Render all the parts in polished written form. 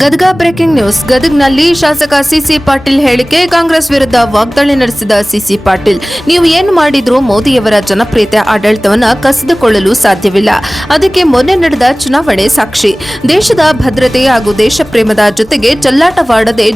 Gadag breaking news. ಗದಗ್ನಲ್ಲಿ ಶಾಸಕ CC Patil ಹೇಳಿಕೆ. ಕಾಂಗ್ರೆಸ್ ವಿರುದ್ಧ ವಾಗ್ದಾಳಿ ನಡೆಸಿದ ಸಿಸಿ ಪಾಟೀಲ್, ನೀವು ಏನು ಮಾಡಿದ್ರೂ ಮೋದಿಯವರ ಜನಪ್ರಿಯತೆ ಆಡಳಿತವನ್ನು ಕಸಿದುಕೊಳ್ಳಲು ಸಾಧ್ಯವಿಲ್ಲ. ಅದಕ್ಕೆ ಮೊನ್ನೆ ನಡೆದ ಚುನಾವಣೆ ಸಾಕ್ಷಿ. ದೇಶದ ಭದ್ರತೆ ಹಾಗೂ ದೇಶ ಪ್ರೇಮದ ಜೊತೆಗೆ ಚೆಲ್ಲಾಟವಾಡದೆ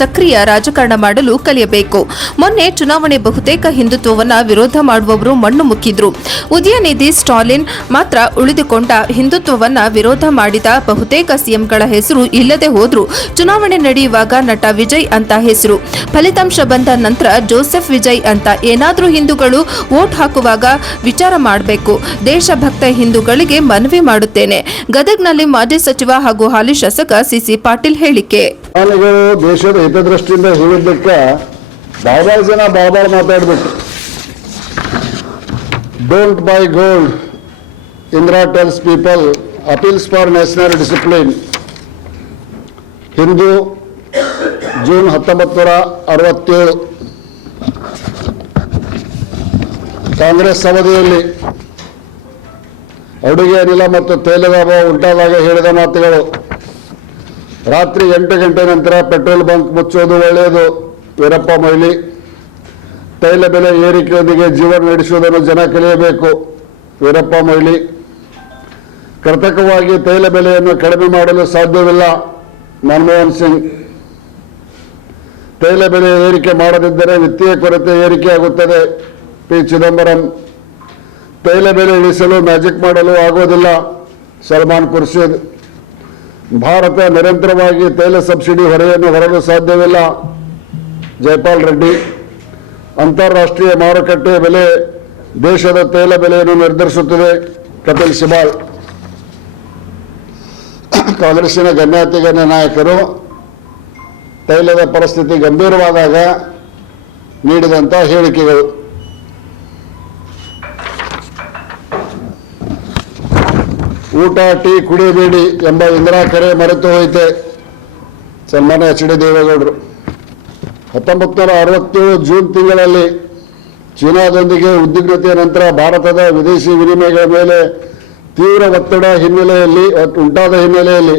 ಸಕ್ರಿಯ ರಾಜಕಾರಣ ಮಾಡಲು ಕಲಿಯಬೇಕು. ಮೊನ್ನೆ ಚುನಾವಣೆ ಬಹುತೇಕ ಹಿಂದುತ್ವವನ್ನು ವಿರೋಧ ಮಾಡುವವರು ಮಣ್ಣು ಮುಕ್ಕಿದ್ರು. ಉದಯನಿಧಿ ಸ್ಟಾಲಿನ್ ಮಾತ್ರ ಉಳಿದುಕೊಂಡ ಹಿಂದುತ್ವವನ್ನು ವಿರೋಧ ಮಾಡಿದ ಬಹುತೇಕ ಸಿಎಂಗಳ ಹೆಸರು ಇಲ್ಲದೆ ಹೋದ್ರು. ಚುನಾವಣೆ ನಡೆಯುವಾಗ ನಟ ವಿಜಯ್ ಅಂತ ಹೆಸರು, ಫಲಿತಾಂಶ ಬಂದ ನಂತರ ಜೋಸೆಫ್ ವಿಜಯ್ ಅಂತ. ಏನಾದ್ರೂ ಹಿಂದೂಗಳು ವೋಟ್ ಹಾಕುವಾಗ ವಿಚಾರ ಮಾಡಬೇಕು. ದೇಶಭಕ್ತ ಹಿಂದೂಗಳಿಗೆ ಮನವಿ ಮಾಡುತ್ತೇನೆ. ಗದಗ್ನಲ್ಲಿ ಮಾಜಿ ಸಚಿವ ಹಾಗೂ ಹಾಲಿ ಶಾಸಕ ಸಿಸಿ ಪಾಟೀಲ್ ಹೇಳಿಕೆ. ದೇಶದ ಹಿತದೃಷ್ಟಿಯಿಂದ ಹೇಳಿದ್ದಕ್ಕೆ ಬಹಳ ಜನ ಬಹಳ ಮಾತಾಡಬೇಕು. Don't by gold, Indira tells people, appeals for national discipline. Hindu, June 1967. Congress ಅವಧಿಯಲ್ಲಿ ಅಡುಗೆ ಅನಿಲ ಮತ್ತು ತೈಲದ ಅಭಾವ ಉಂಟಾದಾಗ ಹೇಳಿದ ಮಾತುಗಳು. ರಾತ್ರಿ 8 ಗಂಟೆ ನಂತರ ಪೆಟ್ರೋಲ್ ಬಂಕ್ ಮುಚ್ಚೋದು ಒಳ್ಳೆಯದು. ವೀರಪ್ಪ ಮೊಯ್ಲಿ. ತೈಲ ಬೆಲೆ ಏರಿಕೆಯೊಂದಿಗೆ ಜೀವನ ನಡೆಸುವುದನ್ನು ಜನ ಕಲಿಯಬೇಕು. ವೀರಪ್ಪ ಮೊಯ್ಲಿ. ಕೃತಕವಾಗಿ ತೈಲ ಬೆಲೆಯನ್ನು ಕಡಿಮೆ ಮಾಡಲು ಸಾಧ್ಯವಿಲ್ಲ. ಮನಮೋಹನ್ ಸಿಂಗ್. ತೈಲ ಬೆಲೆ ಏರಿಕೆ ಮಾಡದಿದ್ದರೆ ವಿತ್ತೀಯ ಕೊರತೆ ಏರಿಕೆಯಾಗುತ್ತದೆ. ಪಿ ಚಿದಂಬರಂ. ತೈಲ ಬೆಲೆ ಇಳಿಸಲು ಮ್ಯಾಜಿಕ್ ಮಾಡಲು ಆಗೋದಿಲ್ಲ. ಸಲ್ಮಾನ್ ಖುರ್ಷಿದ್. ಭಾರತ ನಿರಂತರವಾಗಿ ತೈಲ ಸಬ್ಸಿಡಿ ಹೊರೆಯನ್ನು ಹೊರಲು ಸಾಧ್ಯವಿಲ್ಲ. ಜೈಪಾಲ್ ರೆಡ್ಡಿ. ಅಂತಾರಾಷ್ಟ್ರೀಯ ಮಾರುಕಟ್ಟೆ ಬೆಲೆ ದೇಶದ ತೈಲ ಬೆಲೆಯನ್ನು ನಿರ್ಧರಿಸುತ್ತದೆ. ಕಪಿಲ್ ಸಿಬಾಲ್. ಕಾಂಗ್ರೆಸ್ಸಿನ ಗಣ್ಯಾತಿಗಣ್ಯ ನಾಯಕರು ತೈಲದ ಪರಿಸ್ಥಿತಿ ಗಂಭೀರವಾದಾಗ ನೀಡಿದಂಥ ಹೇಳಿಕೆಗಳು. ಊಟ ಟೀ ಕುಡಿಯಬೇಡಿ ಎಂಬ ಇಂದಿರಾ ಕರೆ ಮರೆತು ಹೋಯಿತೆ. ಸನ್ಮಾನ್ಯ ಎಚ್.ಡಿ. ದೇವೇಗೌಡರು. 1967 ಜೂನ್ ತಿಂಗಳಲ್ಲಿ ಚೀನಾದೊಂದಿಗೆ ಉದ್ವಿಗ್ನತೆಯ ನಂತರ ಭಾರತದ ವಿದೇಶಿ ವಿನಿಮಯಗಳ ಮೇಲೆ ತೀವ್ರ ಒತ್ತಡ ಉಂಟಾದ ಹಿನ್ನೆಲೆಯಲ್ಲಿ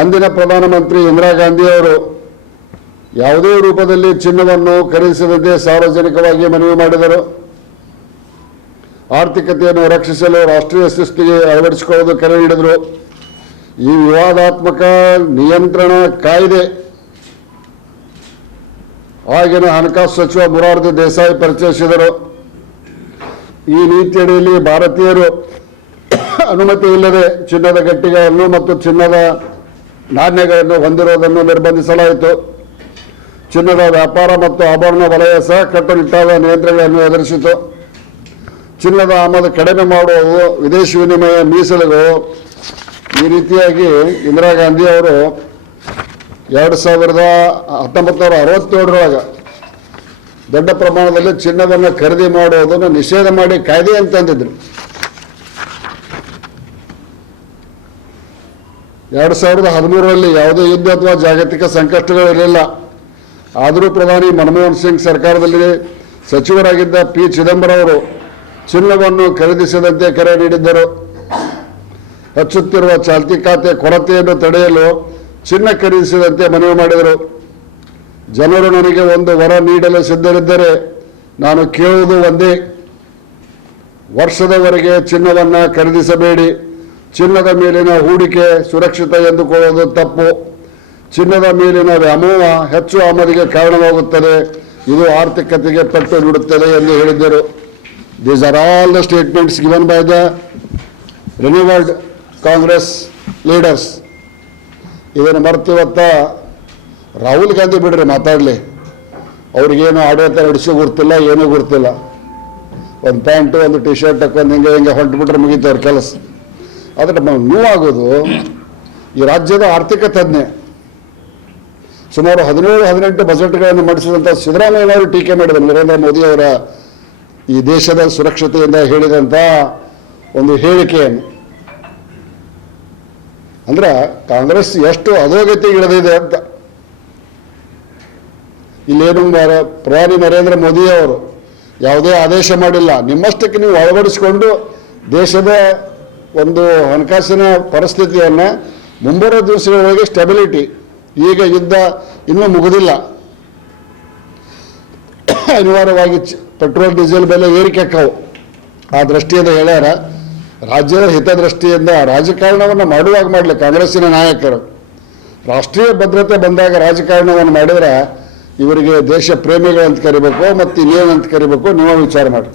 ಅಂದಿನ ಪ್ರಧಾನಮಂತ್ರಿ ಇಂದಿರಾ ಗಾಂಧಿಯವರು ಯಾವುದೇ ರೂಪದಲ್ಲಿ ಚಿನ್ನವನ್ನು ಖರೀದಿಸದಂತೆ ಸಾರ್ವಜನಿಕವಾಗಿ ಮನವಿ ಮಾಡಿದರು. ಆರ್ಥಿಕತೆಯನ್ನು ರಕ್ಷಿಸಲು ರಾಷ್ಟ್ರೀಯ ಶಿಸ್ತಿಗೆ ಅಳವಡಿಸಿಕೊಳ್ಳಲು ಕರೆ ನೀಡಿದರು. ಈ ವಿವಾದಾತ್ಮಕ ನಿಯಂತ್ರಣ ಕಾಯ್ದೆ ಆಗಿನ ಹಣಕಾಸು ಸಚಿವ ಮೊರಾರ್ಜಿ ದೇಸಾಯಿ ಪರಿಚಯಿಸಿದರು. ಈ ನೀತಿಯಡಿಯಲ್ಲಿ ಭಾರತೀಯರು ಅನುಮತಿ ಇಲ್ಲದೆ ಚಿನ್ನದ ಗಟ್ಟಿಗಳನ್ನು ಮತ್ತು ಚಿನ್ನದ ನಾಣ್ಯಗಳನ್ನು ಹೊಂದಿರುವುದನ್ನು ನಿರ್ಬಂಧಿಸಲಾಯಿತು. ಚಿನ್ನದ ವ್ಯಾಪಾರ ಮತ್ತು ಆಭರಣ ವಲಯ ಸಹ ಕಟ್ಟುನಿಟ್ಟಾದ ನಿಯಂತ್ರಣಗಳನ್ನು ಎದುರಿಸಿತು. ಚಿನ್ನದ ಆಮದು ಕಡಿಮೆ ಮಾಡುವುದು, ವಿದೇಶಿ ವಿನಿಮಯ ಮೀಸಲುಗಳು. ಈ ರೀತಿಯಾಗಿ ಇಂದಿರಾ ಗಾಂಧಿ ಅವರು 1967 ದೊಡ್ಡ ಪ್ರಮಾಣದಲ್ಲಿ ಚಿನ್ನವನ್ನು ಖರೀದಿ ಮಾಡುವುದನ್ನು ನಿಷೇಧ ಮಾಡಿ ಕಾಯ್ದೆ ಅಂತಂದಿದ್ರು. 2013 ಯಾವುದೇ ಯುದ್ಧ ಅಥವಾ ಜಾಗತಿಕ ಸಂಕಷ್ಟಗಳಿರಲಿಲ್ಲ. ಆದರೂ ಪ್ರಧಾನಿ ಮನಮೋಹನ್ ಸಿಂಗ್ ಸರ್ಕಾರದಲ್ಲಿ ಸಚಿವರಾಗಿದ್ದ ಪಿ ಚಿದಂಬರಂ ಅವರು ಚಿನ್ನವನ್ನು ಖರೀದಿಸದಂತೆ ಕರೆ ನೀಡಿದ್ದರು. ಹೆಚ್ಚುತ್ತಿರುವ ಚಾಲ್ತಿ ಖಾತೆ ಕೊರತೆಯನ್ನು ತಡೆಯಲು ಚಿನ್ನ ಖರೀದಿಸದಂತೆ ಮನವಿ ಮಾಡಿದರು. ಜನರು ನನಗೆ ಒಂದು ವರ ನೀಡಲು ಸಿದ್ಧರಿದ್ದರೆ ನಾನು ಕೇಳುವುದು ಒಂದೇ, ವರ್ಷದವರೆಗೆ ಚಿನ್ನವನ್ನು ಖರೀದಿಸಬೇಡಿ. ಚಿನ್ನದ ಮೇಲಿನ ಹೂಡಿಕೆ ಸುರಕ್ಷಿತ ಎಂದುಕೊಳ್ಳುವುದು ತಪ್ಪು. ಚಿನ್ನದ ಮೇಲಿನ ವ್ಯಾಮೋಹ ಹೆಚ್ಚು ಆಮದಿಗೆ ಕಾರಣವಾಗುತ್ತದೆ. ಇದು ಆರ್ಥಿಕತೆಗೆ ಪೆಟ್ಟು ನೀಡುತ್ತದೆ ಎಂದು ಹೇಳಿದ್ದರು. These are all the statements given by the renewed Congress leaders. ಇದನ್ನು ಮರ್ತಿವತ್ತ ರಾಹುಲ್ ಗಾಂಧಿ ಬಿಡ್ರಿ ಮಾತಾಡಲಿ. ಅವ್ರಿಗೇನು ಆಡಳಿತ ನಡೆಸೋ ಗುರ್ತಿಲ್ಲ, ಏನೂ ಗುರ್ತಿಲ್ಲ. ಒಂದು ಪ್ಯಾಂಟು ಒಂದು ಟಿ ಶರ್ಟ್ ಹಾಕೊಂಡು ಹಿಂಗೆ ಹೊಂಟ್ಬಿಟ್ರೆ ಮುಗೀತು ಅವ್ರ ಕೆಲಸ. ಆದರೆ ನೋವಾಗೋದು ಈ ರಾಜ್ಯದ ಆರ್ಥಿಕ ತಜ್ಞೆ ಸುಮಾರು 17-18 ಬಜೆಟ್ಗಳನ್ನು ಮಂಡಿಸಿದಂಥ ಸಿದ್ದರಾಮಯ್ಯನವರು ಟೀಕೆ ಮಾಡಿದರು. ನರೇಂದ್ರ ಮೋದಿ ಅವರ ಈ ದೇಶದ ಸುರಕ್ಷತೆಯಿಂದ ಹೇಳಿದಂಥ ಒಂದು ಹೇಳಿಕೆಯನ್ನು. ಅಂದ್ರೆ ಕಾಂಗ್ರೆಸ್ ಎಷ್ಟು ಅಧೋಗತಿಗೆ ಇಳಿದಿದೆ ಅಂತ. ಇಲ್ಲೇನು ಪ್ರಧಾನಿ ನರೇಂದ್ರ ಮೋದಿ ಅವರು ಯಾವುದೇ ಆದೇಶ ಮಾಡಿಲ್ಲ. ನಿಮ್ಮಷ್ಟಕ್ಕೆ ನೀವು ಅಳವಡಿಸಿಕೊಂಡು ದೇಶದ ಒಂದು ಹಣಕಾಸಿನ ಪರಿಸ್ಥಿತಿಯನ್ನು ಮುಂಬರುವ ದಿವಸಗಳೊಳಗೆ ಸ್ಟೆಬಿಲಿಟಿ. ಈಗ ಯುದ್ಧ ಇನ್ನೂ ಮುಗಿದಿಲ್ಲ, ಅನಿವಾರ್ಯವಾಗಿ ಪೆಟ್ರೋಲ್ ಡೀಸೆಲ್ ಬೆಲೆ ಏರಿಕೆ ಆಕ್ಕವು. ಆ ದೃಷ್ಟಿಯಿಂದ ಹೇಳ್ಯಾರ, ರಾಜ್ಯದ ಹಿತದೃಷ್ಟಿಯಿಂದ ರಾಜಕಾರಣವನ್ನು ಮಾಡುವಾಗ ಮಾಡಲಿ ಕಾಂಗ್ರೆಸ್ಸಿನ ನಾಯಕರು. ರಾಷ್ಟ್ರೀಯ ಭದ್ರತೆ ಬಂದಾಗ ರಾಜಕಾರಣವನ್ನು ಮಾಡಿದರೆ ಇವರಿಗೆ ದೇಶ ಪ್ರೇಮಿಗಳಂತ ಕರಿಬೇಕು ಮತ್ತು ಇನ್ನೇನಂತ ಕರಿಬೇಕು, ನೀವು ವಿಚಾರ ಮಾಡಿ.